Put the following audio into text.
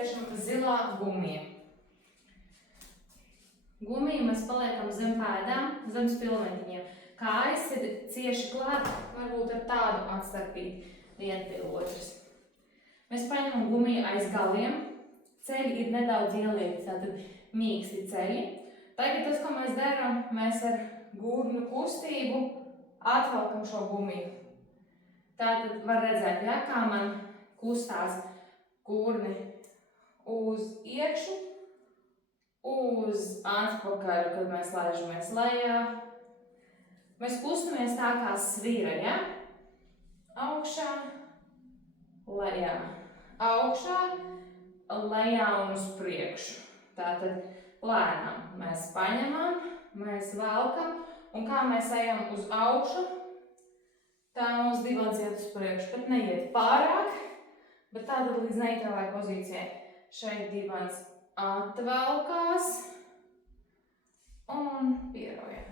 nepieciešama zilā gumija. Gumiju mēs paliekam zem pēdām, zem spilventiņiem. Kājas ir cieši klāt, varbūt ar tādu atstarpīt viena pie otras. Mēs paņemam gumiju aiz galiem, ceļi ir nedaudz ieliekti, tātad mīksti ceļi. Tagad tas, ko mēs darām, mēs ar gurnu kustību atvelkam šo gumiju. Tātad var redzēt, ja, kā man kustās gurni uz iekšu, uz atpakaļ, kad mēs laižamies lejā. Mēs kustamies tā kā svira, ja? Augšā, lejā, augšā, lejā un uz priekšu. Tātad lēnām mēs paņemam, mēs velkam, un kā mēs ejam uz augšu, tā mums divans iet uz priekšu, bet neiet pārāk, bet tātad līdz neitrālai pozīcijai. Šeit divans atvelkās un pierojam.